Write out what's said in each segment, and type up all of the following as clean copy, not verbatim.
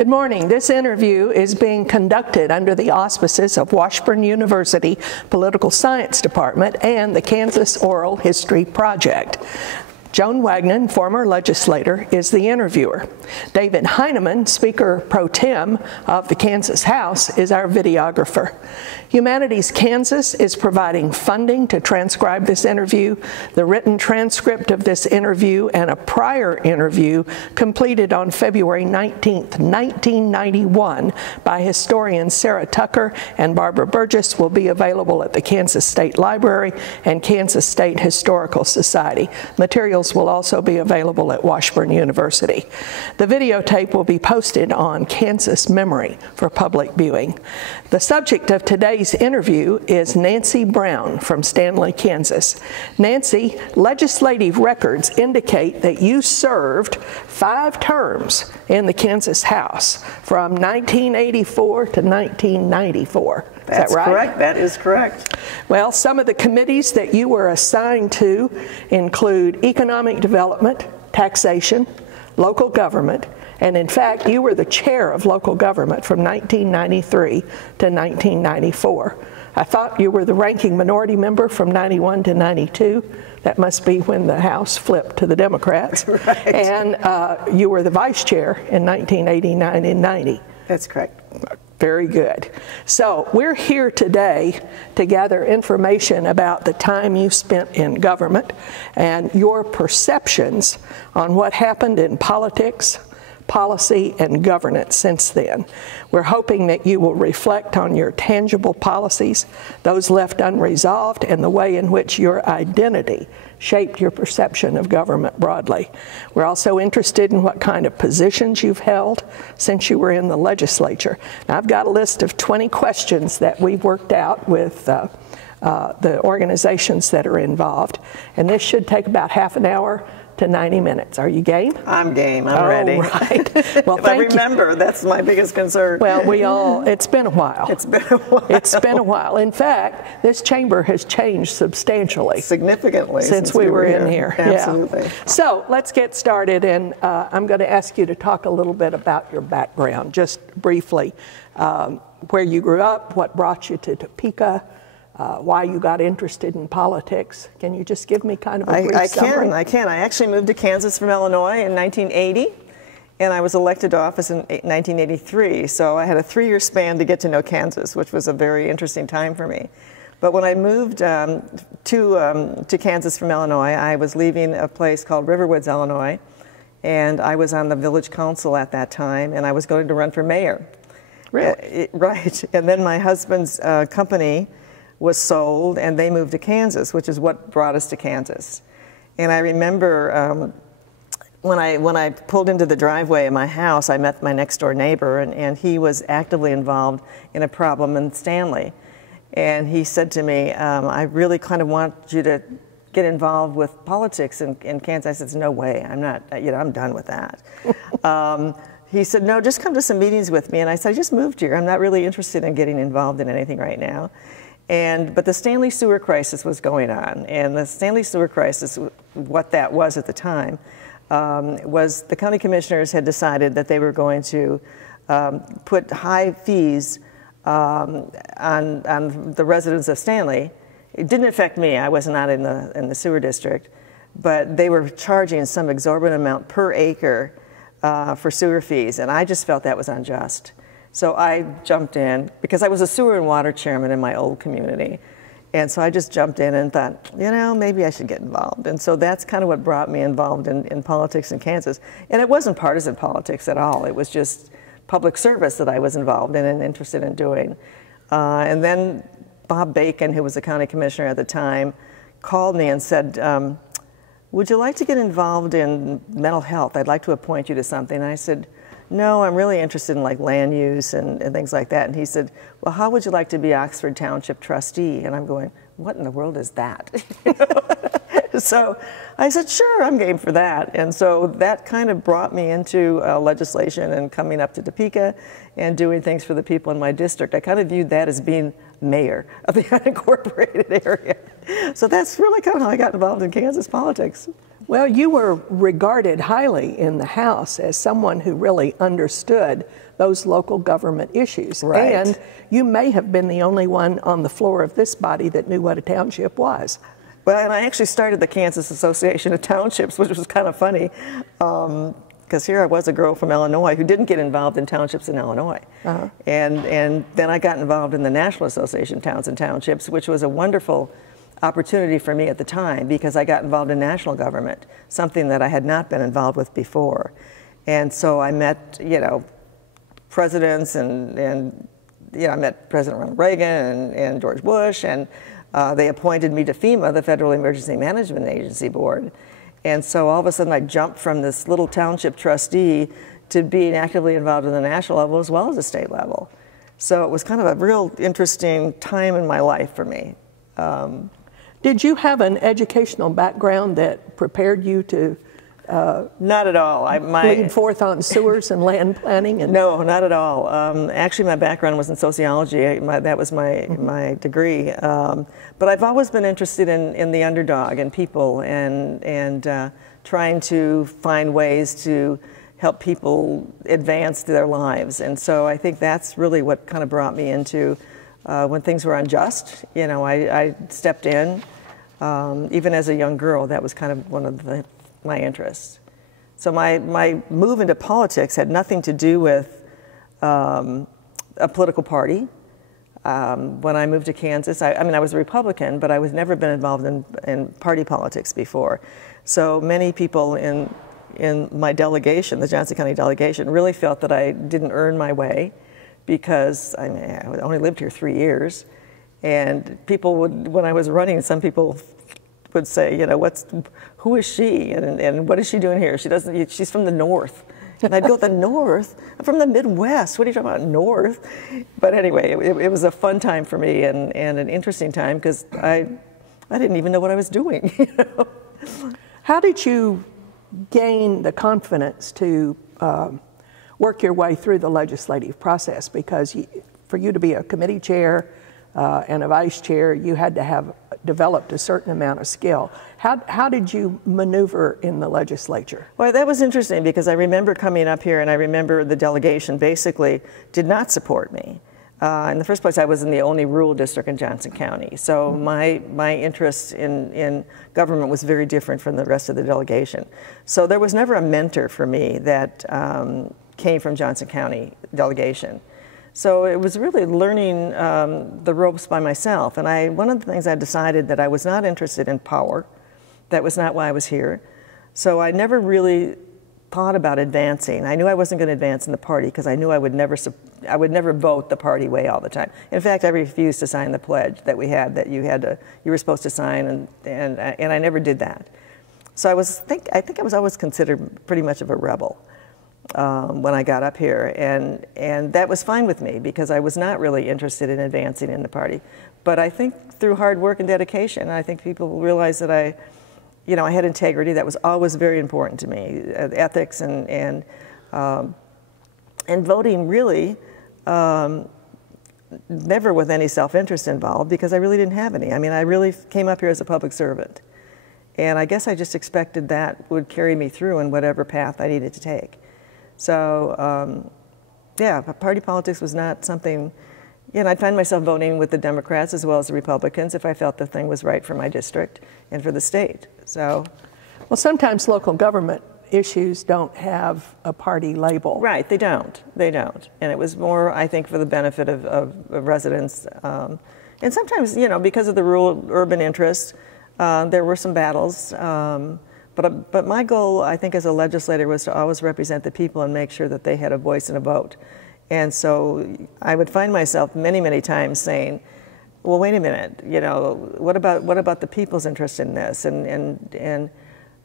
Good morning. This interview is being conducted under the auspices of Washburn University Political Science Department and the Kansas Oral History Project. Joan Wagnon, former legislator, is the interviewer. David Heineman, Speaker Pro Tem of the Kansas House, is our videographer. Humanities Kansas is providing funding to transcribe this interview. The written transcript of this interview and a prior interview completed on February 19th, 1991 by historians Sarah Tucker and Barbara Burgess will be available at the Kansas State Library and Kansas State Historical Society. Materials will also be available at Washburn University. The videotape will be posted on Kansas Memory for public viewing. The subject of today's interview is Nancy Brown from Stanley, Kansas. Nancy, legislative records indicate that you served 5 terms in the Kansas House from 1984 to 1994. That's is that right? Correct. That is correct. Well, some of the committees that you were assigned to include economic development, taxation, local government, and in fact, you were the chair of local government from 1993 to 1994. I thought you were the ranking minority member from 91 to 92. That must be when the House flipped to the Democrats. Right. And you were the vice chair in 1989 and 90. That's correct. Very good. So we're here today to gather information about the time you spent in government and your perceptions on what happened in politics, policy, and governance since then. We're hoping that you will reflect on your tangible policies, those left unresolved, and the way in which your identity shaped your perception of government broadly. We're also interested in what kind of positions you've held since you were in the legislature. Now, I've got a list of 20 questions that we've worked out with the organizations that are involved, and this should take about half an hour to 90 minutes. Are you game? I'm game. I'm ready. Right. Well, if I remember, that's my biggest concern. Well, it's been a while. It's been a while. It's been a while. In fact, this chamber has changed substantially. Significantly. Since we were in here. Absolutely. Yeah. So let's get started, and I'm going to ask you to talk a little bit about your background, just briefly. Where you grew up, what brought you to Topeka, why you got interested in politics. Can you just give me kind of a brief summary? I can. I actually moved to Kansas from Illinois in 1980, and I was elected to office in 1983. So I had a 3-year span to get to know Kansas, which was a very interesting time for me. But when I moved to Kansas from Illinois, I was leaving a place called Riverwoods, Illinois, and I was on the village council at that time, and I was going to run for mayor. Really? Right. And then my husband's company was sold, and they moved to Kansas, which is what brought us to Kansas. And I remember when I pulled into the driveway of my house, I met my next door neighbor, and he was actively involved in a problem in Stanley. And he said to me, I really kind of want you to get involved with politics in Kansas. I said, no way, I'm not, I'm done with that. He said, no, just come to some meetings with me. And I said, I just moved here. I'm not really interested in getting involved in anything right now. But the Stanley Sewer Crisis was going on, and the Stanley Sewer Crisis, what that was at the time, was the county commissioners had decided that they were going to put high fees on the residents of Stanley. It didn't affect me. I was not in the sewer district, but they were charging some exorbitant amount per acre for sewer fees, and I just felt that was unjust. So I jumped in, because I was a sewer and water chairman in my old community. And so I just jumped in and thought, maybe I should get involved. And so that's kind of what brought me involved in politics in Kansas. And it wasn't partisan politics at all. It was just public service that I was involved in and interested in doing. And then Bob Bacon, who was the county commissioner at the time, called me and said, would you like to get involved in mental health? I'd like to appoint you to something. And I said, no, I'm really interested in like land use and things like that. And he said, well, how would you like to be Oxford Township trustee? And I'm going, what in the world is that? So I said, sure, I'm game for that. And so that kind of brought me into legislation and coming up to Topeka and doing things for the people in my district. I kind of viewed that as being mayor of the unincorporated area. So that's really kind of how I got involved in Kansas politics. Well, you were regarded highly in the House as someone who really understood those local government issues. Right. And you may have been the only one on the floor of this body that knew what a township was. Well, and I actually started the Kansas Association of Townships, which was kind of funny, because here I was, a girl from Illinois who didn't get involved in townships in Illinois. And then I got involved in the National Association of Towns and Townships, which was a wonderful opportunity for me at the time, because I got involved in national government, something that I had not been involved with before. And so I met, presidents and I met President Ronald Reagan and George Bush, and they appointed me to FEMA, the Federal Emergency Management Agency Board. And so all of a sudden I jumped from this little township trustee to being actively involved in the national level as well as the state level. So it was kind of a real interesting time in my life for me. Did you have an educational background that prepared you to not at all. lead forth on sewers and land planning? And no, not at all. Actually, my background was in sociology. That was my degree. But I've always been interested in the underdog and people, and trying to find ways to help people advance their lives. And so I think that's really what kind of brought me into when things were unjust. I stepped in. Even as a young girl, that was kind of one of my interests. So my move into politics had nothing to do with a political party. When I moved to Kansas, I was a Republican, but I was never been involved in party politics before. So many people in my delegation, the Johnson County delegation, really felt that I didn't earn my way, because I only lived here 3 years. And people would, when I was running, some people would say, who is she, and what is she doing here? She's from the North. And I'd go, the North? I'm from the Midwest. What are you talking about, North? But anyway, it was a fun time for me, and an interesting time, because I didn't even know what I was doing. How did you gain the confidence to work your way through the legislative process? Because for you to be a committee chair and a vice chair, you had to have developed a certain amount of skill. How did you maneuver in the legislature? Well, that was interesting, because I remember coming up here, and I remember the delegation basically did not support me. In the first place, I was in the only rural district in Johnson County, so my interest in government was very different from the rest of the delegation. So there was never a mentor for me that came from Johnson County delegation. So it was really learning the ropes by myself. And one of the things I decided, that I was not interested in power. That was not why I was here. So I never really thought about advancing. I knew I wasn't going to advance in the party, because I knew I would never vote the party way all the time. In fact, I refused to sign the pledge that we had, that you were supposed to sign, and I never did that. So I think I was always considered pretty much of a rebel when I got up here, and that was fine with me, because I was not really interested in advancing in the party. But I think through hard work and dedication, I think people realized that I had integrity. That was always very important to me. Ethics and voting, really, never with any self-interest involved, because I really didn't have any. I really came up here as a public servant, and I guess I just expected that would carry me through in whatever path I needed to take. So, party politics was not something, I'd find myself voting with the Democrats as well as the Republicans if I felt the thing was right for my district and for the state. So, well, sometimes local government issues don't have a party label. Right, they don't. And it was more, I think, for the benefit of residents. And sometimes, because of the rural-urban interests, there were some battles. But my goal, I think, as a legislator, was to always represent the people and make sure that they had a voice and a vote. And so I would find myself many, many times saying, well, wait a minute, what about the people's interest in this? And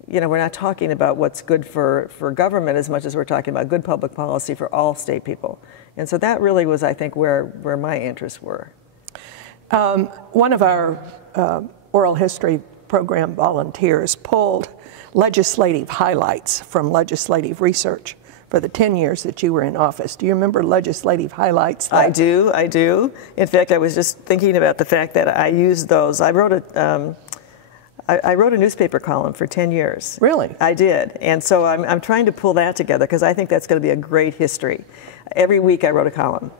we're not talking about what's good for government as much as we're talking about good public policy for all state people. And so that really was, I think, where my interests were. One of our oral history program volunteers pulled legislative highlights from legislative research for the 10 years that you were in office. Do you remember legislative highlights? I do. In fact, I was just thinking about the fact that I used those. I wrote I wrote a newspaper column for 10 years. Really? I did. And so I'm trying to pull that together because I think that's going to be a great history. Every week I wrote a column.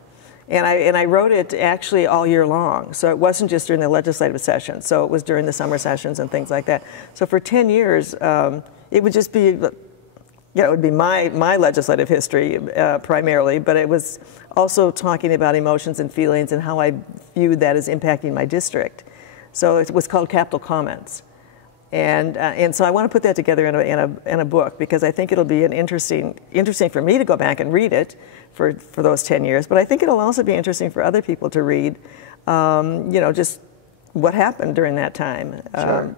And I wrote it actually all year long. So it wasn't just during the legislative session. So it was during the summer sessions and things like that. So for 10 years, it would just be, it would be my legislative history primarily, but it was also talking about emotions and feelings and how I viewed that as impacting my district. So it was called Capital Comments. And so I want to put that together in a book because I think it'll be an interesting for me to go back and read it for those 10 years. But I think it'll also be interesting for other people to read, just what happened during that time. Sure.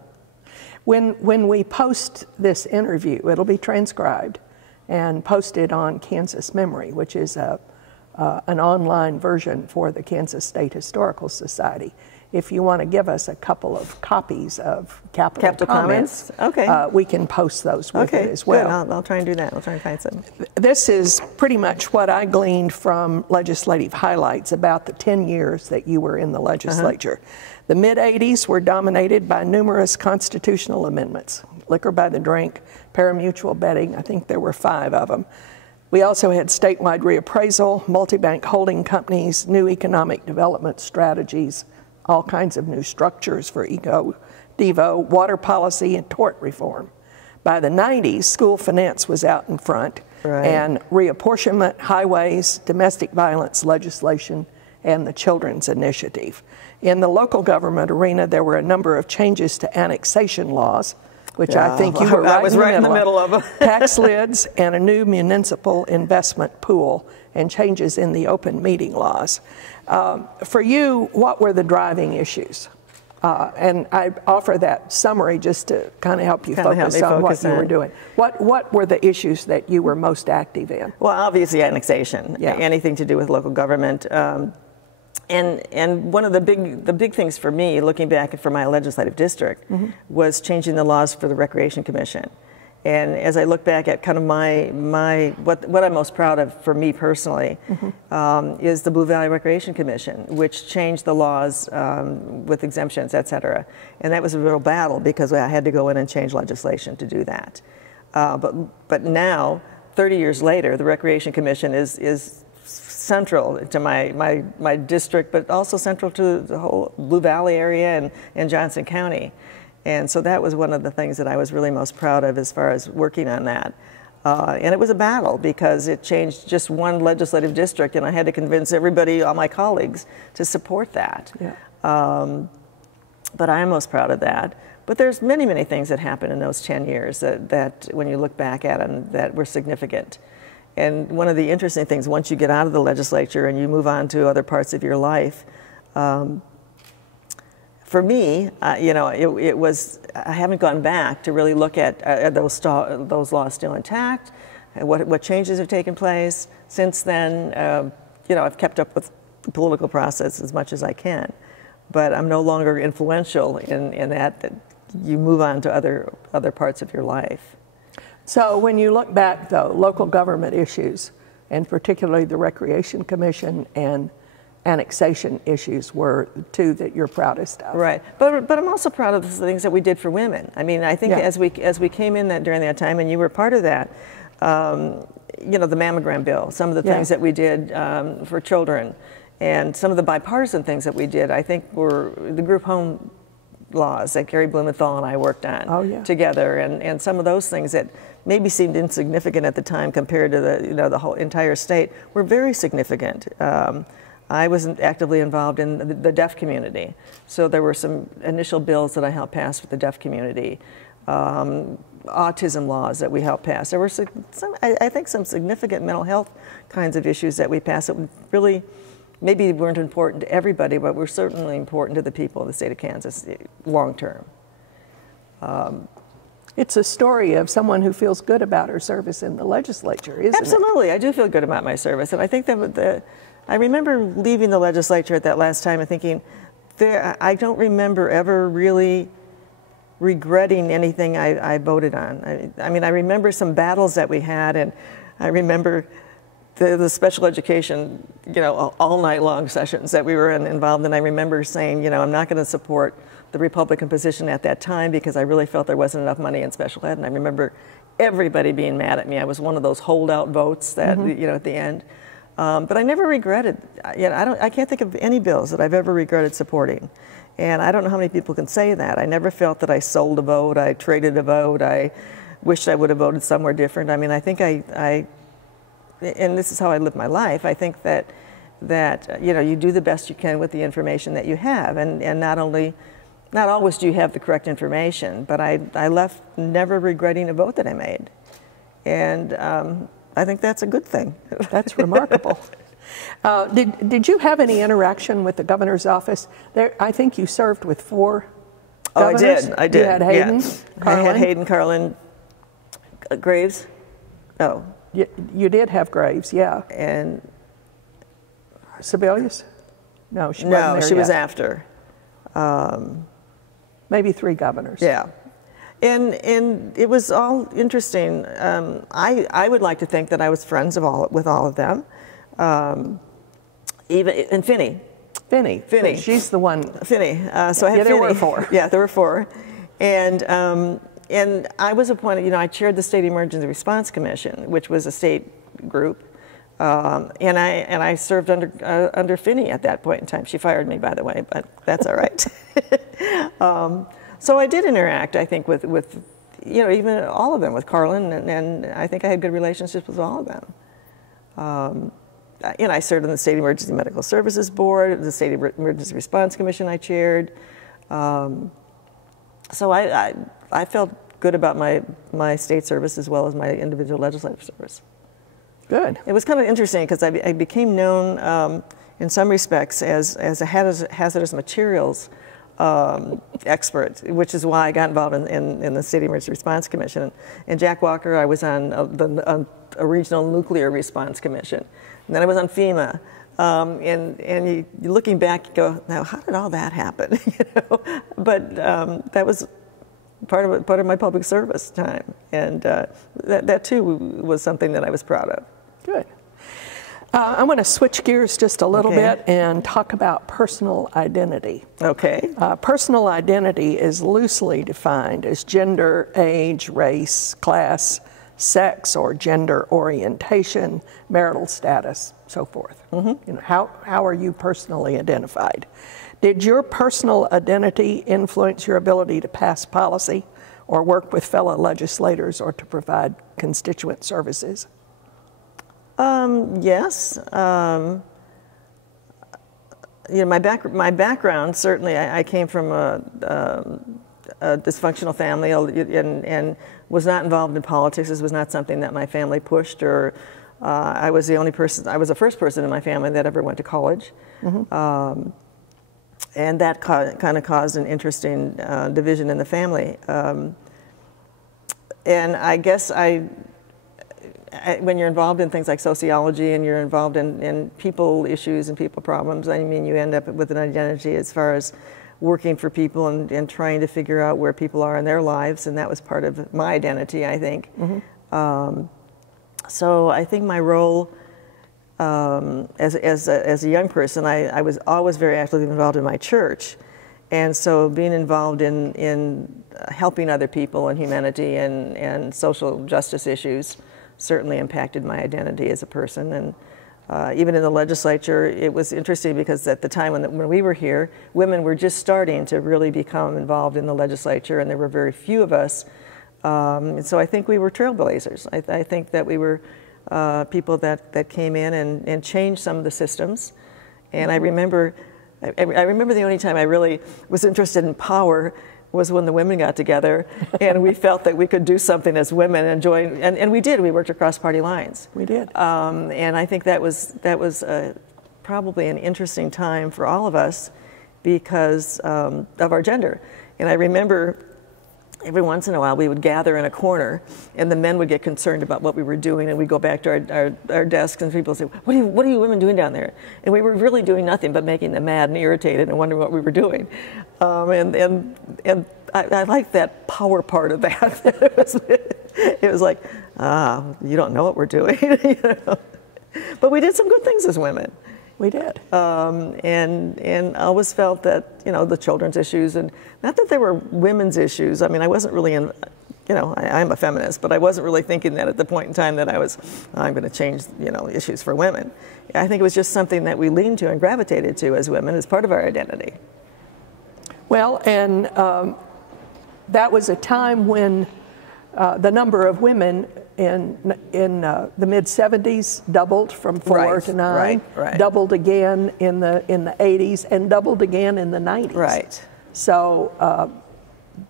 When we post this interview, it'll be transcribed and posted on Kansas Memory, which is an online version for the Kansas State Historical Society. If you want to give us a couple of copies of Capital Comments, okay. We can post those with it as well. Good. I'll try and do that. I'll try and find some. This is pretty much what I gleaned from legislative highlights about the 10 years that you were in the legislature. The mid-'80s were dominated by numerous constitutional amendments, liquor by the drink, parimutuel betting. I think there were 5 of them. We also had statewide reappraisal, multi-bank holding companies, new economic development strategies, all kinds of new structures for Devo, water policy, and tort reform. By the 90s, school finance was out in front, and reapportionment, highways, domestic violence legislation, and the Children's Initiative. In the local government arena, there were a number of changes to annexation laws, which I think you were right in the middle of. Tax lids and a new municipal investment pool and changes in the open meeting laws. For you, what were the driving issues? And I offer that summary just to kind of help you focus on what you were doing. What were the issues that you were most active in? Well, obviously annexation, anything to do with local government. And one of the big things for me, looking back for my legislative district, was changing the laws for the Recreation Commission. And as I look back at kind of what I'm most proud of for me personally, is the Blue Valley Recreation Commission, which changed the laws with exemptions, et cetera. And that was a real battle because I had to go in and change legislation to do that. But now, 30 years later, the Recreation Commission is central to my district, but also central to the whole Blue Valley area and Johnson County. And so that was one of the things that I was really most proud of as far as working on that. And it was a battle because it changed just one legislative district, and I had to convince everybody, all my colleagues, to support that. But I am most proud of that. But there's many, many things that happened in those 10 years that when you look back at them, that were significant. And one of the interesting things, once you get out of the legislature and you move on to other parts of your life, for me, it was, I haven't gone back to really look at those laws still intact, and what changes have taken place. Since then, I've kept up with the political process as much as I can, but I'm no longer influential in that you move on to other parts of your life. So when you look back, though, local government issues, and particularly the Recreation Commission and annexation issues were the 2 that you're proudest of. Right, but I'm also proud of the things that we did for women. I mean, I think as we came in during that time, and you were part of that, the mammogram bill, some of the things that we did for children, and some of the bipartisan things that we did, I think were the group home laws that Gary Blumenthal and I worked on together, and some of those things that maybe seemed insignificant at the time compared to the whole entire state were very significant. I wasn't actively involved in the deaf community, so there were some initial bills that I helped pass with the deaf community, autism laws that we helped pass. There were I think some significant mental health kinds of issues that we passed that really maybe weren't important to everybody, but were certainly important to the people of the state of Kansas long term. It's a story of someone who feels good about her service in the legislature, isn't it? Absolutely, I do feel good about my service, and I think that I remember leaving the legislature at that last time and thinking, I don't remember ever really regretting anything I voted on. I mean, I remember some battles that we had, and I remember the special education, all night long sessions that we were involved in. I remember saying, I'm not going to support the Republican position at that time because I really felt there wasn't enough money in special ed, and I remember everybody being mad at me. I was one of those holdout votes that, you know, at the end. But I never regretted, you know, I can't think of any bills that I've ever regretted supporting. And I don't know how many people can say that. I never felt that I sold a vote, I traded a vote, I wished I would have voted somewhere different. I mean, I think and this is how I live my life, I think that you know, you do the best you can with the information that you have, and not always do you have the correct information, but I left never regretting a vote that I made. And I think that's a good thing. That's remarkable. Did you have any interaction with the governor's office? There, I think you served with 4 governors. I did. You had Hayden, Carlin? I had Hayden, Carlin, Graves. Oh. You did have Graves, yeah. And Sebelius? No, she wasn't there she yet. was after. Maybe 3 governors. Yeah. And it was all interesting. I would like to think that I was friends with all of them. And Finney. She's the one. Finney. So I had Finney. There were 4. Yeah, there were 4. And I was appointed, you know, I chaired the State Emergency Response Commission, which was a state group. And I served under Finney at that point in time. She fired me, by the way, but that's all right. So I did interact, I think, with you know, even all of them, with Carlin, and I think I had good relationships with all of them. You know, I served on the State Emergency Medical Services Board, the State Emergency Response Commission I chaired. So I felt good about my state service as well as my individual legislative service. Good. It was kind of interesting because I became known in some respects as a hazardous materials expert, which is why I got involved in the State Emergency Response Commission. And Jack Walker, I was on a regional nuclear response commission. And then I was on FEMA. And looking back, you go, now how did all that happen? You know? But that was part of my public service time, and that too was something that I was proud of. Good. I want to switch gears just a little bit and talk about personal identity. Okay. Personal identity is loosely defined as gender, age, race, class, sex or gender orientation, marital status, so forth. You know, how are you personally identified? Did your personal identity influence your ability to pass policy or work with fellow legislators or to provide constituent services? Yes. You know, my background, certainly I came from a dysfunctional family and was not involved in politics. This was not something that my family pushed, or I was the first person in my family that ever went to college. And that kind of caused an interesting division in the family. And I guess when you're involved in things like sociology and you're involved in people issues and people problems, I mean, you end up with an identity as far as working for people and trying to figure out where people are in their lives, and that was part of my identity, I think. So I think my role as a young person, I was always very actively involved in my church, and so being involved in helping other people and humanity and social justice issues certainly impacted my identity as a person. And even in the legislature, it was interesting because at the time when we were here, women were just starting to really become involved in the legislature, and there were very few of us. And so I think we were trailblazers. I think that we were people that came in and changed some of the systems. And I remember the only time I really was interested in power was when the women got together and we felt that we could do something as women and join, and we did. We worked across party lines. We did. And I think that was probably an interesting time for all of us because of our gender. And I remember every once in a while we would gather in a corner and the men would get concerned about what we were doing, and we'd go back to our desks and people would say, what are you women doing down there? And we were really doing nothing but making them mad and irritated and wondering what we were doing. And I liked that power part of that. It was like, you don't know what we're doing. You know? But we did some good things as women. We did. And I always felt that, you know, the children's issues, and not that they were women's issues. I mean, I wasn't really in, you know, I'm a feminist, but I wasn't really thinking that at the point in time that I'm going to change, you know, issues for women. I think it was just something that we leaned to and gravitated to as women as part of our identity. Well, and that was a time when the number of women in the mid-70s doubled from 4 to 9, doubled again in the 80s, and doubled again in the 90s. Right. So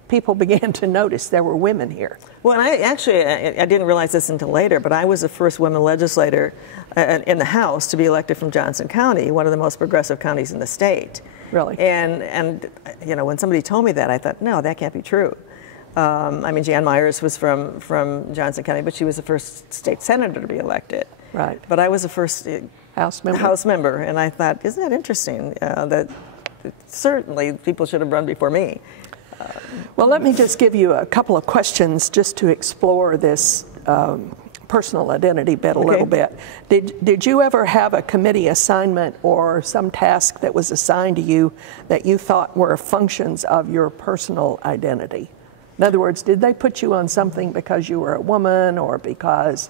people began to notice there were women here. Well, and I didn't realize this until later, but I was the first woman legislator in the House to be elected from Johnson County, one of the most progressive counties in the state. Really? And you know, when somebody told me that, I thought, no, that can't be true. I mean, Jan Myers was from Johnson County, but she was the first state senator to be elected. Right. But I was the first House member, and I thought, isn't that interesting? That certainly people should have run before me. Well, let me just give you a couple of questions just to explore this personal identity bit a little bit. Did you ever have a committee assignment or some task that was assigned to you that you thought were functions of your personal identity? In other words, did they put you on something because you were a woman or because,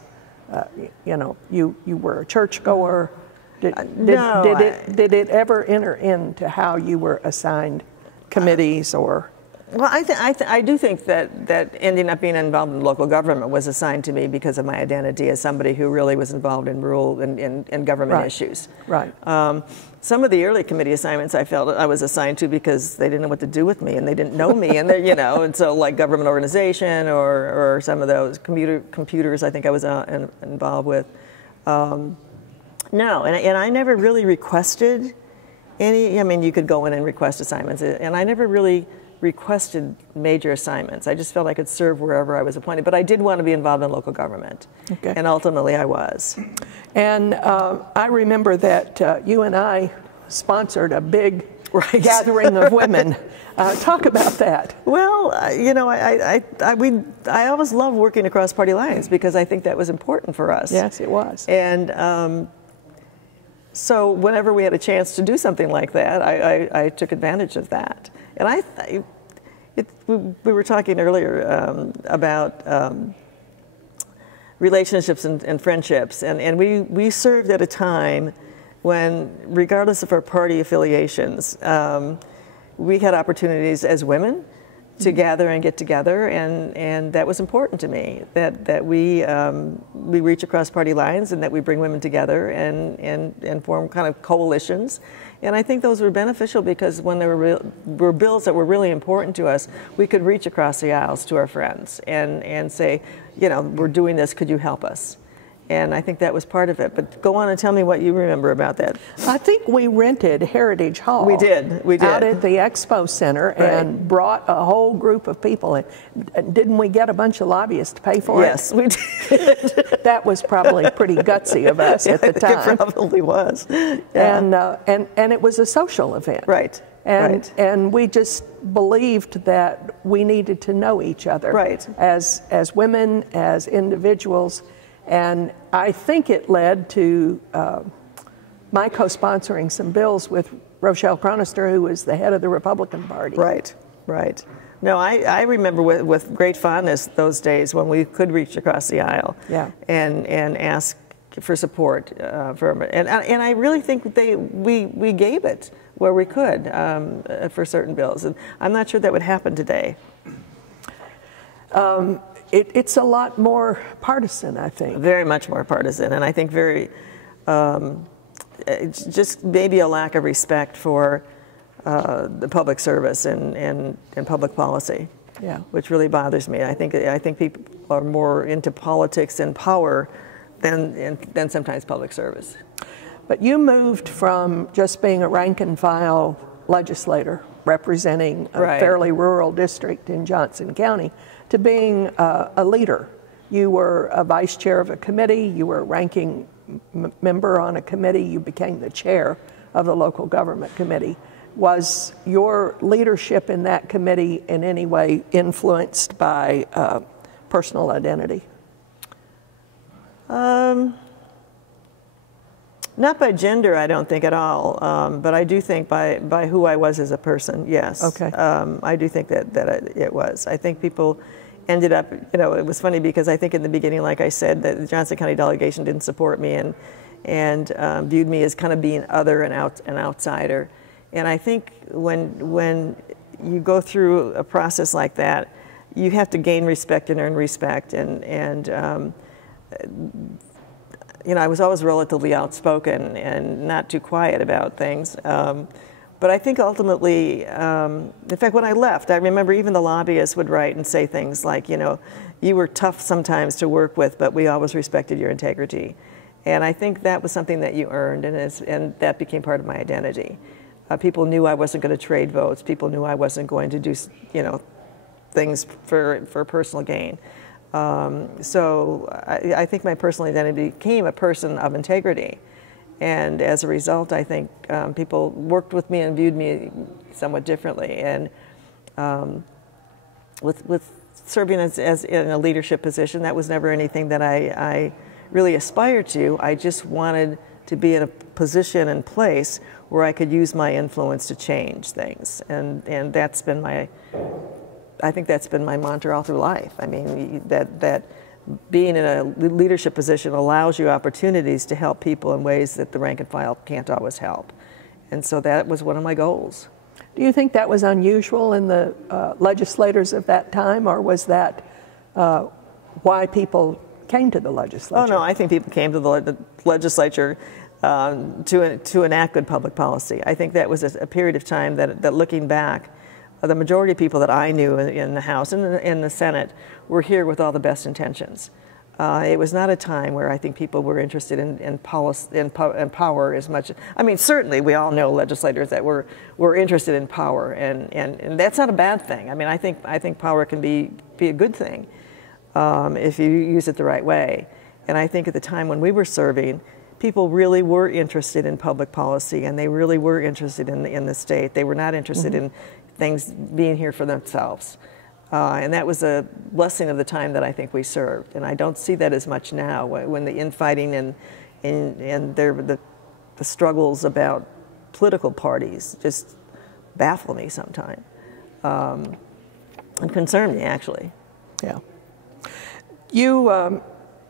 you know, you were a churchgoer? Did it ever enter into how you were assigned committees or? Well, I do think that ending up being involved in local government was assigned to me because of my identity as somebody who really was involved in rural and government issues. Right. Some of the early committee assignments I felt I was assigned to because they didn't know what to do with me and they didn't know me, and you know, and so like government organization or some of those computers I think I was involved with. No, and I never really requested any. I mean, you could go in and request assignments, and I never really requested major assignments. I just felt I could serve wherever I was appointed, but I did want to be involved in local government, and ultimately I was. And I remember that you and I sponsored a big gathering of women. Talk about that. Well, you know, I always loved working across party lines because I think that was important for us. Yes, it was. And so whenever we had a chance to do something like that, I took advantage of that. And we were talking earlier about relationships and friendships, and we served at a time when, regardless of our party affiliations, we had opportunities as women to gather and get together, and that was important to me, that we reach across party lines and that we bring women together and form kind of coalitions. And I think those were beneficial because when there were bills that were really important to us, we could reach across the aisles to our friends and say, you know, we're doing this, could you help us? And I think that was part of it. But go on and tell me what you remember about that. I think we rented Heritage Hall. We did. Out at the Expo Center and brought a whole group of people in. Didn't we get a bunch of lobbyists to pay for it? Yes, we did. That was probably pretty gutsy of us at the time. It probably was. Yeah. And it was a social event. Right. And we just believed that we needed to know each other. Right. As women, as individuals. And I think it led to my co-sponsoring some bills with Rochelle Cronister, who was the head of the Republican Party. Right. No, I remember with great fondness those days when we could reach across the aisle and ask for support from it. And I really think we gave it where we could for certain bills. And I'm not sure that would happen today. It's a lot more partisan, I think. Very much more partisan, and I think very, it's just maybe a lack of respect for the public service and public policy, which really bothers me. I think people are more into politics and power than sometimes public service. But you moved from just being a rank and file legislator representing a fairly rural district in Johnson County to being a leader. You were a vice chair of a committee, you were a ranking member on a committee, you became the chair of the local government committee. Was your leadership in that committee in any way influenced by personal identity? Not by gender, I don't think at all, but I do think by who I was as a person, yes. Okay. I do think that it was. I think people ended up, it was funny because I think in the beginning, like I said, that the Johnson County delegation didn't support me and viewed me as kind of being other and an outsider. And I think when you go through a process like that, you have to gain respect and earn respect. I was always relatively outspoken and not too quiet about things. But I think ultimately, in fact, when I left, I remember even the lobbyists would write and say things like, you were tough sometimes to work with, but we always respected your integrity. And I think that was something that you earned, and that became part of my identity. People knew I wasn't going to trade votes. People knew I wasn't going to do, things for personal gain. So I think my personal identity became a person of integrity. And as a result, I think people worked with me and viewed me somewhat differently. And with serving as in a leadership position, that was never anything that I really aspired to. I just wanted to be in a position and place where I could use my influence to change things. And that's been I think that's been my mantra all through life. I mean, that being in a leadership position allows you opportunities to help people in ways that the rank and file can't always help. And so that was one of my goals. Do you think that was unusual in the legislators of that time, or was that why people came to the legislature? Oh, no, I think people came to the legislature to enact good public policy. I think that was a period of time that looking back, the majority of people that I knew in the House and in the Senate were here with all the best intentions. It was not a time where I think people were interested in policy and power as much. I mean, certainly we all know legislators that were interested in power, and that's not a bad thing. I mean, I think power can be a good thing if you use it the right way. And I think at the time when we were serving, people really were interested in public policy, and they really were interested in the state. They were not interested in things being here for themselves. And that was a blessing of the time that I think we served. And I don't see that as much now when the infighting and the struggles about political parties just baffle me sometimes and concern me, actually. Yeah. You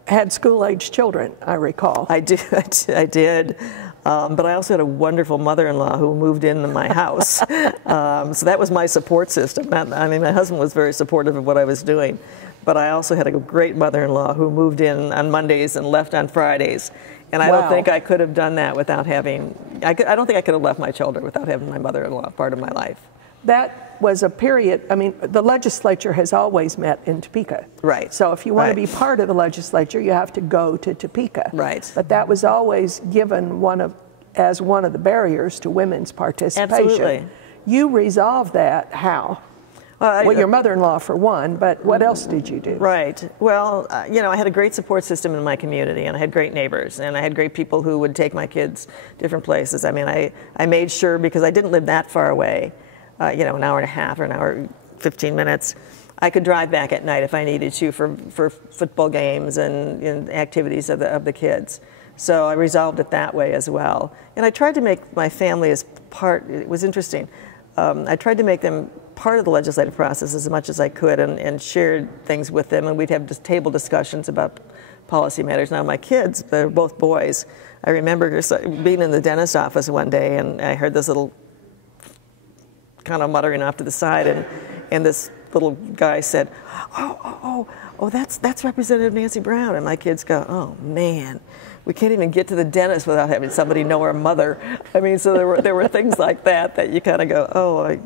had school-age children, I recall. I did. But I also had a wonderful mother-in-law who moved into my house. So that was my support system. I mean, my husband was very supportive of what I was doing. But I also had a great mother-in-law who moved in on Mondays and left on Fridays. And I don't think I could have done that without having, I don't think I could have left my children without having my mother-in-law part of my life. That was a period, I mean, the legislature has always met in Topeka. Right. So if you want to be part of the legislature, you have to go to Topeka. Right. But that was always given as one of the barriers to women's participation. Absolutely. You resolved that how? Well, your mother-in-law for one, but what else did you do? Right. Well, I had a great support system in my community, and I had great neighbors, and I had great people who would take my kids different places. I mean, I made sure, because I didn't live that far away, an hour and a half or an hour, 15 minutes, I could drive back at night if I needed to for football games and activities of the kids. So I resolved it that way as well. And I tried to make my family as part, it was interesting, I tried to make them part of the legislative process as much as I could and shared things with them, and we'd have just table discussions about policy matters. Now my kids, they're both boys. I remember being in the dentist's office one day, and I heard this little kind of muttering off to the side, and this little guy said, oh, that's Representative Nancy Brown. And my kids go, oh man, we can't even get to the dentist without having somebody know our mother. I mean, so there were things like that you kind of go, oh,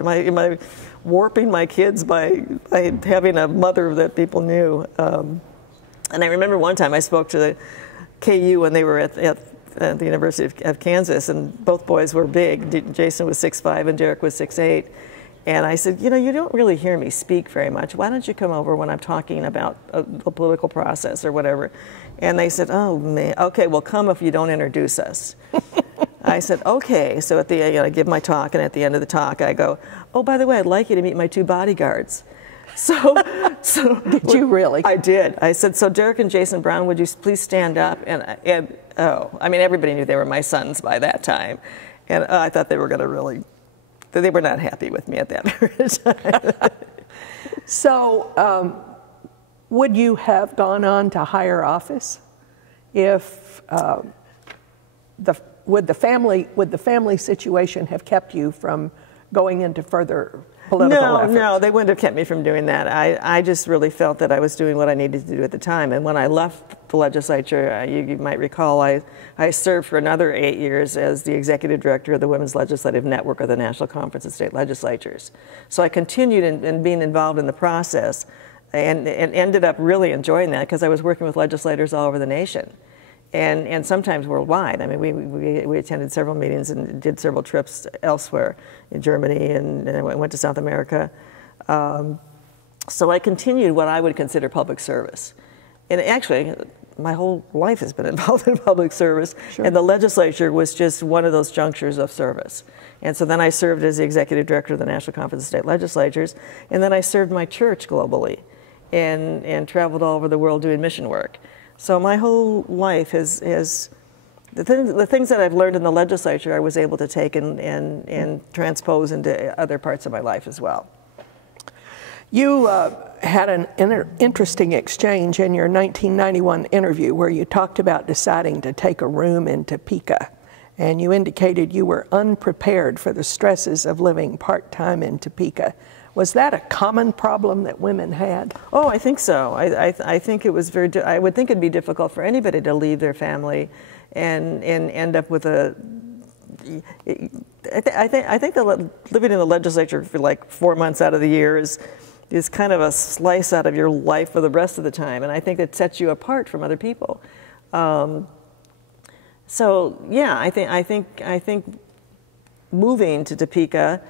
am I warping my kids by having a mother that people knew? And I remember one time I spoke to the KU when they were at the University of Kansas, and both boys were big. Jason was 6'5" and Derek was 6'8". And I said, you don't really hear me speak very much. Why don't you come over when I'm talking about the political process or whatever? And they said, oh, man, okay, well, come if you don't introduce us. I said, okay. So I give my talk, and at the end of the talk, I go, oh, by the way, I'd like you to meet my 2 bodyguards. So did you really? I did. I said, so Derek and Jason Brown, would you please stand up? And I mean, everybody knew they were my sons by that time. And I thought they were going to really, they were not happy with me at that period of time. So would you have gone on to higher office if would the family situation have kept you from going into further political efforts? No, they wouldn't have kept me from doing that. I just really felt that I was doing what I needed to do at the time. And when I left the legislature, you might recall, I served for another 8 years as the executive director of the Women's Legislative Network of the National Conference of State Legislatures. So I continued in being involved in the process and ended up really enjoying that because I was working with legislators all over the nation. And sometimes worldwide. I mean, we attended several meetings and did several trips elsewhere in Germany, and I went to South America. So I continued what I would consider public service. And actually, my whole life has been involved in public service, sure. And the legislature was just one of those junctures of service. And so then I served as the executive director of the National Conference of State Legislatures, and then I served my church globally and traveled all over the world doing mission work. So my whole life has the things that I've learned in the legislature I was able to take and transpose into other parts of my life as well. You had an interesting exchange in your 1991 interview where you talked about deciding to take a room in Topeka, and you indicated you were unprepared for the stresses of living part-time in Topeka. Was that a common problem that women had? Oh, I think so. I think it was I would think it'd be difficult for anybody to leave their family and end up with a. I think that living in the legislature for like 4 months out of the year is kind of a slice out of your life for the rest of the time, and I think it sets you apart from other people. So yeah, I think moving to Topeka.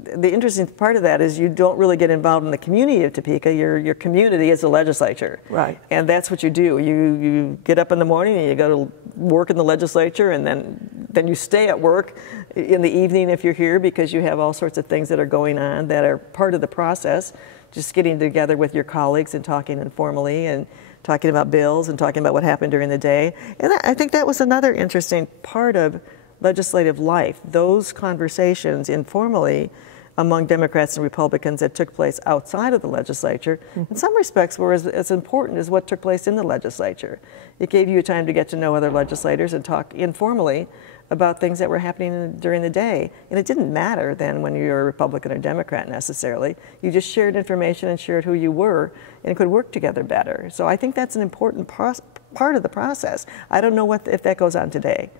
The interesting part of that is you don't really get involved in the community of Topeka. Your community is the legislature, right? And that's what you do. You get up in the morning and you go to work in the legislature, and then you stay at work in the evening if you're here because you have all sorts of things that are going on that are part of the process. Just getting together with your colleagues and talking informally and talking about bills and talking about what happened during the day. And I think that was another interesting part of legislative life, those conversations informally among Democrats and Republicans that took place outside of the legislature, in some respects were as important as what took place in the legislature. It gave you time to get to know other legislators and talk informally about things that were happening during the day. And it didn't matter then when you were a Republican or Democrat necessarily. You just shared information and shared who you were and could work together better. So I think that's an important part of the process. I don't know if that goes on today.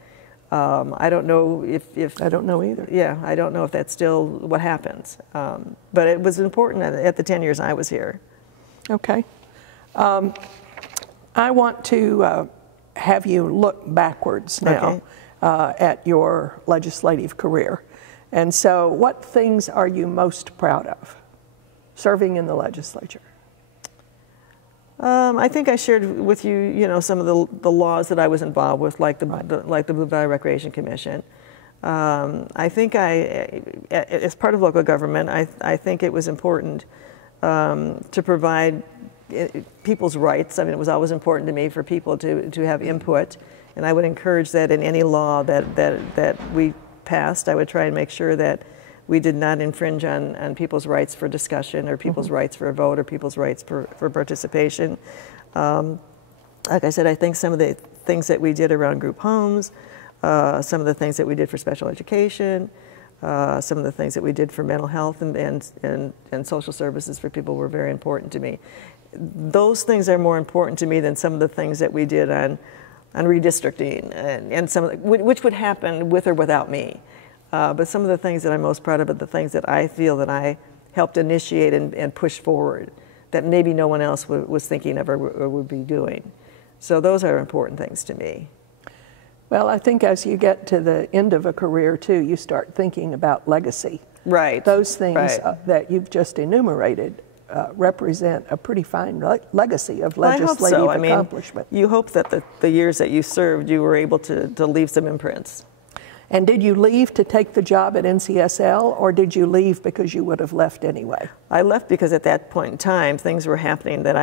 I don't know if I don't know either. Yeah, I don't know if that's still what happens. But it was important at the 10 years I was here. Okay. I want to have you look backwards now at your legislative career. And so what things are you most proud of serving in the legislature? I think I shared with you, some of the laws that I was involved with, like the Blue Valley Recreation Commission. I think as part of local government, I think it was important to provide people's rights. I mean, it was always important to me for people to have input, and I would encourage that in any law that we passed. I would try and make sure that we did not infringe on people's rights for discussion or people's rights for a vote or people's rights for participation. Like I said, I think some of the things that we did around group homes, some of the things that we did for special education, some of the things that we did for mental health and social services for people were very important to me. Those things are more important to me than some of the things that we did on redistricting and some of which would happen with or without me. But some of the things that I'm most proud of are the things that I feel that I helped initiate and push forward that maybe no one else was thinking of or would be doing. So those are important things to me. Well, I think as you get to the end of a career, too, you start thinking about legacy. Right. Those things that you've just enumerated represent a pretty fine legacy of legislative accomplishment. You hope that the years that you served, you were able to leave some imprints. And did you leave to take the job at NCSL, or did you leave because you would have left anyway? I left because at that point in time, things were happening that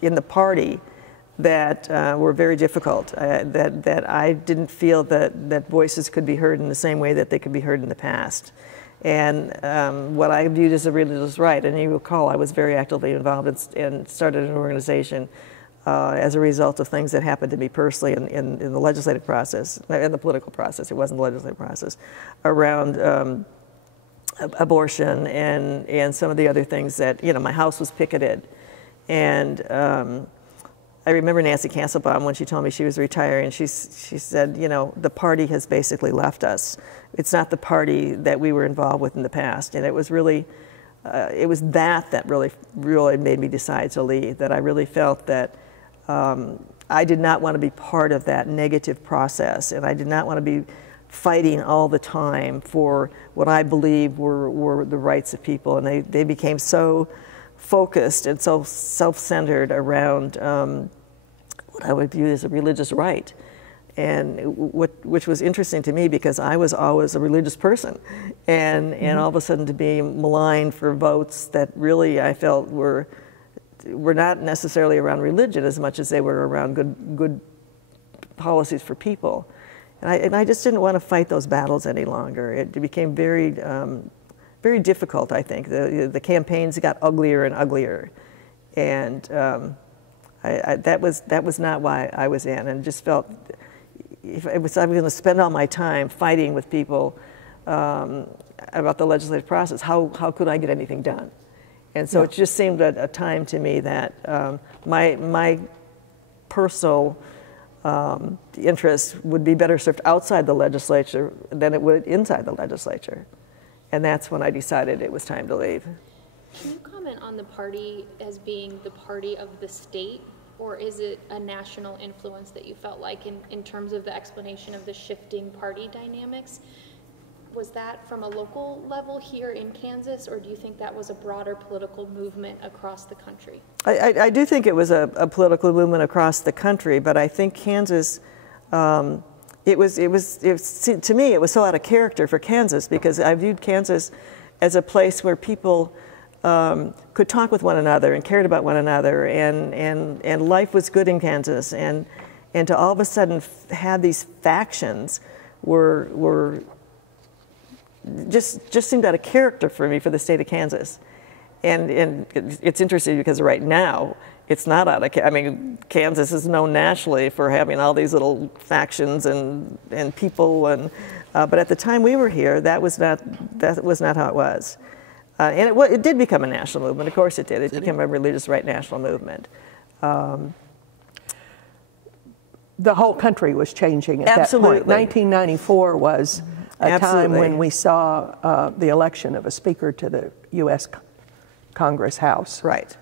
in the party that were very difficult, that I didn't feel that voices could be heard in the same way that they could be heard in the past. And what I viewed as a religious right, and you recall I was very actively involved and started an organization as a result of things that happened to me personally in the legislative process, in the political process, it wasn't the legislative process, around abortion and some of the other things that, you know, my house was picketed. And I remember Nancy Castlebaum when she told me she was retiring, she said, you know, the party has basically left us. It's not the party that we were involved with in the past. And it was really, it was that really made me decide to leave, that I really felt that I did not want to be part of that negative process, and I did not want to be fighting all the time for what I believe were the rights of people. And they became so focused and so self-centered around what I would view as a religious right, and which was interesting to me because I was always a religious person, and all of a sudden to be maligned for votes that really I felt were not necessarily around religion as much as they were around good policies for people, and I just didn't want to fight those battles any longer. It became very very difficult, I think. The campaigns got uglier and uglier, and that was not why I was in, and just felt if I was going to spend all my time fighting with people about the legislative process, how could I get anything done? And so it just seemed a time to me that my personal interests would be better served outside the legislature than it would inside the legislature. And that's when I decided it was time to leave. Can you comment on the party as being the party of the state, or is it a national influence that you felt like in terms of the explanation of the shifting party dynamics? Was that from a local level here in Kansas, or do you think that was a broader political movement across the country? I do think it was a political movement across the country, but I think Kansas, to me, it was so out of character for Kansas, because I viewed Kansas as a place where people could talk with one another and cared about one another, and life was good in Kansas, and to all of a sudden have these factions were just seemed out of character for me for the state of Kansas. And it's interesting because right now it's not out of, I mean, Kansas is known nationally for having all these little factions and people, but at the time we were here, that was not how it was. And it did become a national movement. Of course it did. It became a religious right national movement. The whole country was changing at that point. 1994 was a time when we saw the election of a speaker to the U.S. Congress House, right,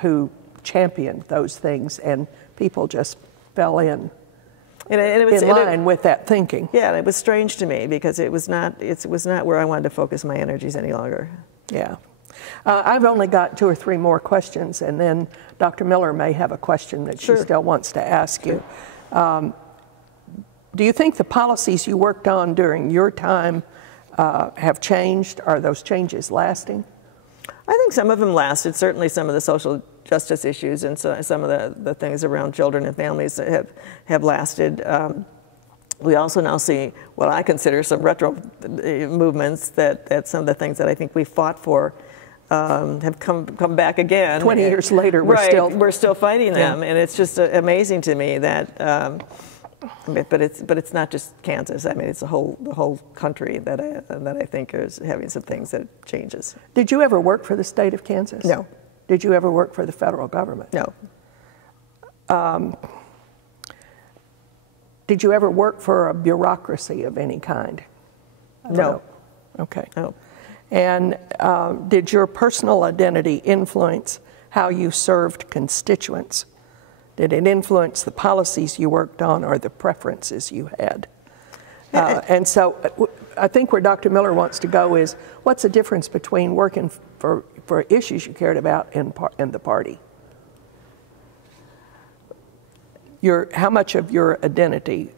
who championed those things, and people just fell in line with that thinking. Yeah, and it was strange to me because it was not where I wanted to focus my energies any longer. Yeah. I've only got 2 or 3 more questions, and then Dr. Miller may have a question that she still wants to ask you. Do you think the policies you worked on during your time have changed? Are those changes lasting? I think some of them lasted. Certainly some of the social justice issues and some of the things around children and families that have lasted. We also now see what I consider some retro movements that some of the things that I think we fought for have come back again. 20 years later, we're still fighting them, and it's just amazing to me that. But it's not just Kansas. I mean, it's the whole country that I think is having some things that changes. Did you ever work for the state of Kansas? No. Did you ever work for the federal government? No. Did you ever work for a bureaucracy of any kind? No. Okay. No. And did your personal identity influence how you served constituents? Did it influence the policies you worked on or the preferences you had? And so I think where Dr. Miller wants to go is, what's the difference between working for issues you cared about in the party? How much of your identity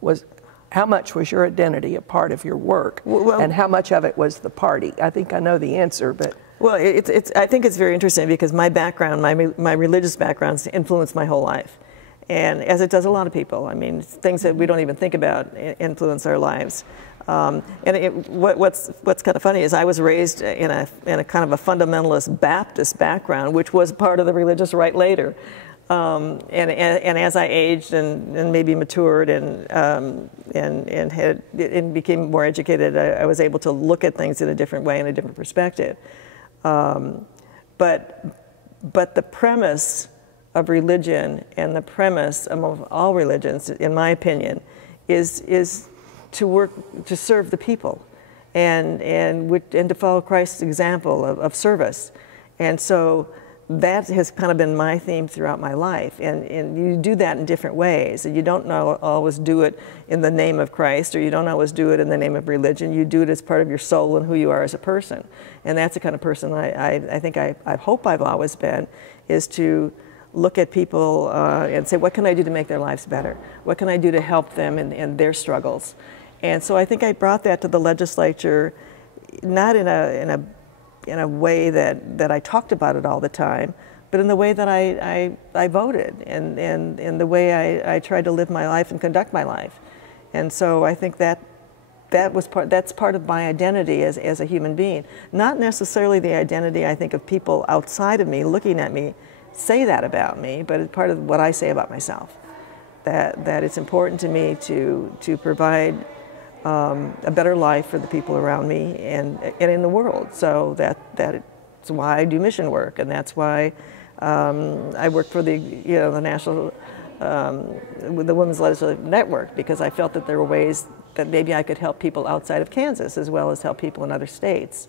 was how much was your identity a part of your work, and how much of it was the party? I think I know the answer, but... Well, I think it's very interesting because my background, my religious background's influenced my whole life. And as it does a lot of people. I mean, things that we don't even think about influence our lives. What's kind of funny is I was raised in a kind of a fundamentalist Baptist background, which was part of the religious right later. And as I aged and maybe matured and became more educated, I was able to look at things in a different way, in a different perspective. But the premise of religion and the premise of all religions, in my opinion, is to work to serve the people and to follow Christ's example of service. And so that has kind of been my theme throughout my life. And you do that in different ways. And you don't always do it in the name of Christ, or you don't always do it in the name of religion. You do it as part of your soul and who you are as a person. And that's the kind of person I think I hope I've always been, is to look at people and say, what can I do to make their lives better? What can I do to help them in their struggles? And so I think I brought that to the legislature, not in a way that I talked about it all the time, but in the way that I voted and in the way I tried to live my life and conduct my life. And so I think that's part of my identity as a human being. Not necessarily the identity, I think, of people outside of me looking at me say that about me, but it's part of what I say about myself. That it's important to me to provide a better life for the people around me and in the world. So that's why I do mission work, and that's why I work for the national the Women's Legislative Network, because I felt that there were ways that maybe I could help people outside of Kansas as well as help people in other states.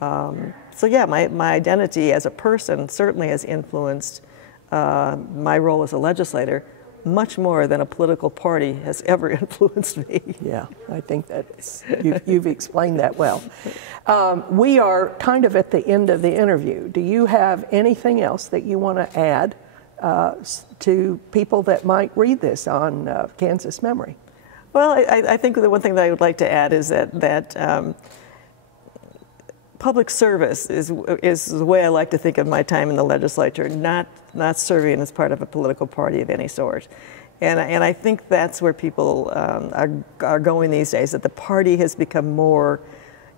So yeah, my identity as a person certainly has influenced my role as a legislator much more than a political party has ever influenced me. Yeah, I think that's, you've explained that well. We are kind of at the end of the interview. Do you have anything else that you want to add to people that might read this on Kansas Memory? Well, I think the one thing that I would like to add is that public service is the way I like to think of my time in the legislature, not serving as part of a political party of any sort. And I think that's where people are going these days, that the party has become more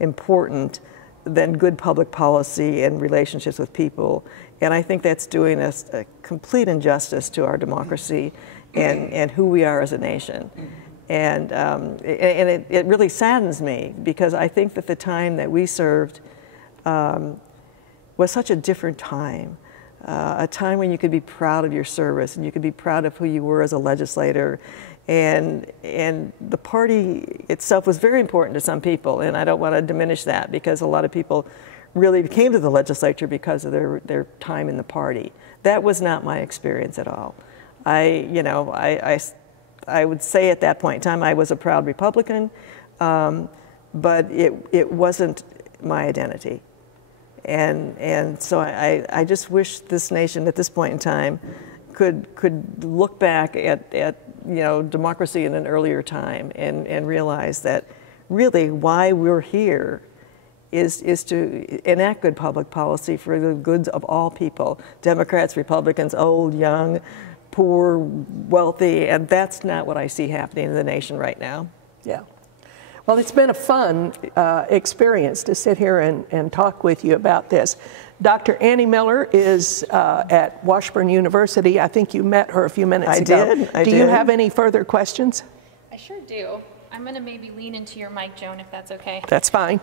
important than good public policy and relationships with people. And I think that's doing us a complete injustice to our democracy and who we are as a nation. And it really saddens me, because I think that the time that we served was such a different time, a time when you could be proud of your service and you could be proud of who you were as a legislator. And the party itself was very important to some people, and I don't want to diminish that, because a lot of people really came to the legislature because of their time in the party. That was not my experience at all. I would say at that point in time I was a proud Republican, but it wasn't my identity. And so I just wish this nation at this point in time could look back at democracy in an earlier time and realize that really why we're here is to enact good public policy for the goods of all people, Democrats, Republicans, old, young, poor, wealthy, and that's not what I see happening in the nation right now. Yeah. Well, it's been a fun experience to sit here and talk with you about this. Dr. Annie Miller is at Washburn University. I think you met her a few minutes ago. I did. Do you have any further questions? I sure do. I'm going to maybe lean into your mic, Joan, if that's okay. That's fine.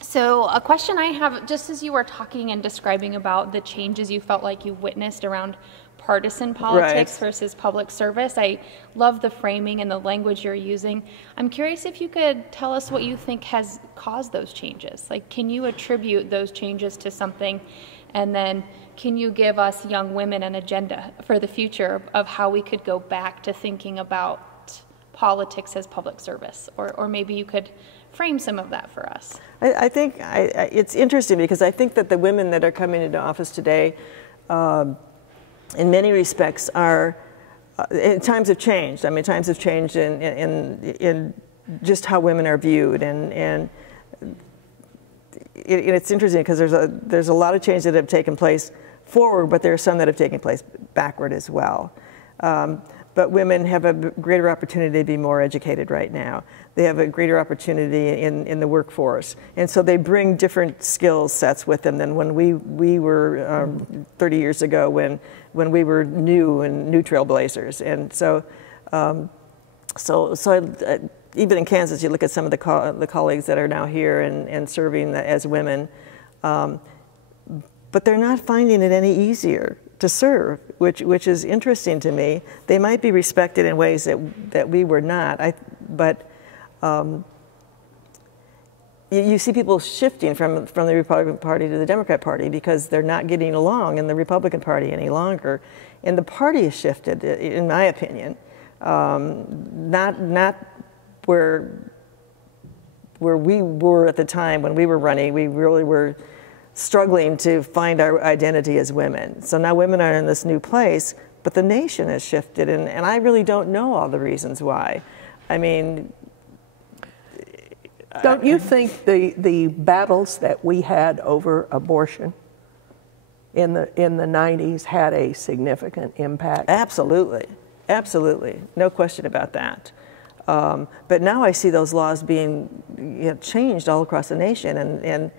So a question I have, just as you were talking and describing about the changes you felt like you witnessed around partisan politics versus public service, I love the framing and the language you're using. I'm curious if you could tell us what you think has caused those changes. Like, can you attribute those changes to something? And then can you give us young women an agenda for the future of how we could go back to thinking about politics as public service? Or maybe you could frame some of that for us. I think it's interesting, because I think that the women that are coming into office today in many respects are times have changed. I mean, times have changed in just how women are viewed, and it's interesting because there's a lot of change that have taken place forward, but there are some that have taken place backward as well. But women have a greater opportunity to be more educated right now. They have a greater opportunity in the workforce. And so they bring different skill sets with them than when we were 30 years ago when we were new and new trailblazers. And so, even in Kansas, you look at some of the colleagues that are now here and serving as women, but they're not finding it any easier to serve, which is interesting to me. They might be respected in ways that we were not. But you see people shifting from the Republican Party to the Democrat Party because they're not getting along in the Republican Party any longer, and the party has shifted, in my opinion. Not where we were at the time when we were running. We really were struggling to find our identity as women. So now women are in this new place, but the nation has shifted, and I really don't know all the reasons why. I mean, don't you think the battles that we had over abortion in the 90s had a significant impact? Absolutely, absolutely, no question about that. But now I see those laws being changed all across the nation, and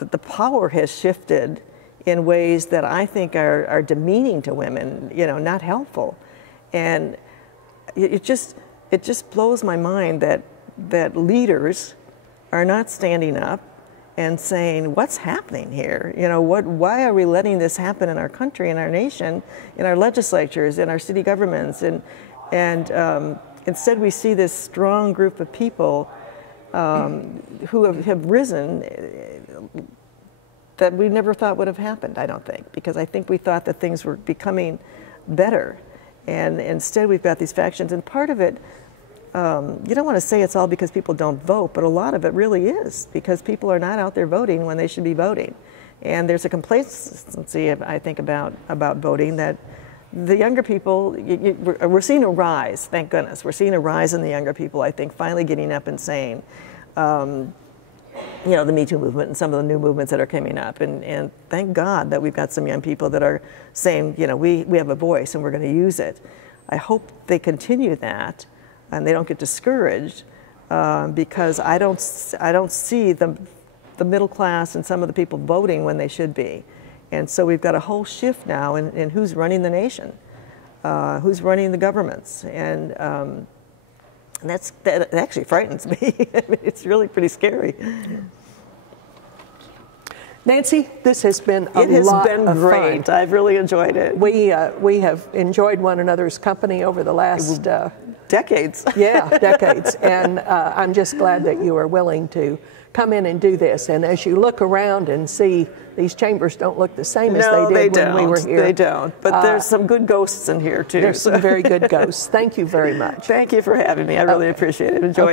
the power has shifted in ways that I think are demeaning to women, not helpful. And it just blows my mind that leaders are not standing up and saying, what's happening here? Why are we letting this happen in our country, in our nation, in our legislatures, in our city governments? And instead we see this strong group of people who have risen that we never thought would have happened, I don't think, because I think we thought that things were becoming better, and instead we've got these factions, and part of it, you don't want to say it's all because people don't vote, but a lot of it really is because people are not out there voting when they should be voting, and there's a complacency, I think, about voting that the younger people, we're seeing a rise, thank goodness. We're seeing a rise in the younger people, I think, finally getting up and saying, the Me Too movement and some of the new movements that are coming up. And thank God that we've got some young people that are saying, we have a voice and we're going to use it. I hope they continue that and they don't get discouraged because I don't see the middle class and some of the people voting when they should be. And so we've got a whole shift now in who's running the nation, who's running the governments, and that actually frightens me. I mean, it's really pretty scary. Nancy, this has been a lot of fun. It has been great. I've really enjoyed it. We have enjoyed one another's company over the last decades. Yeah, decades. And I'm just glad that you are willing to come in and do this. And as you look around and see, these chambers don't look the same as they did when we were here. They don't. But there's some good ghosts in here, too. There's some very good ghosts. Thank you very much. Thank you for having me. I really appreciate it. Enjoyed it.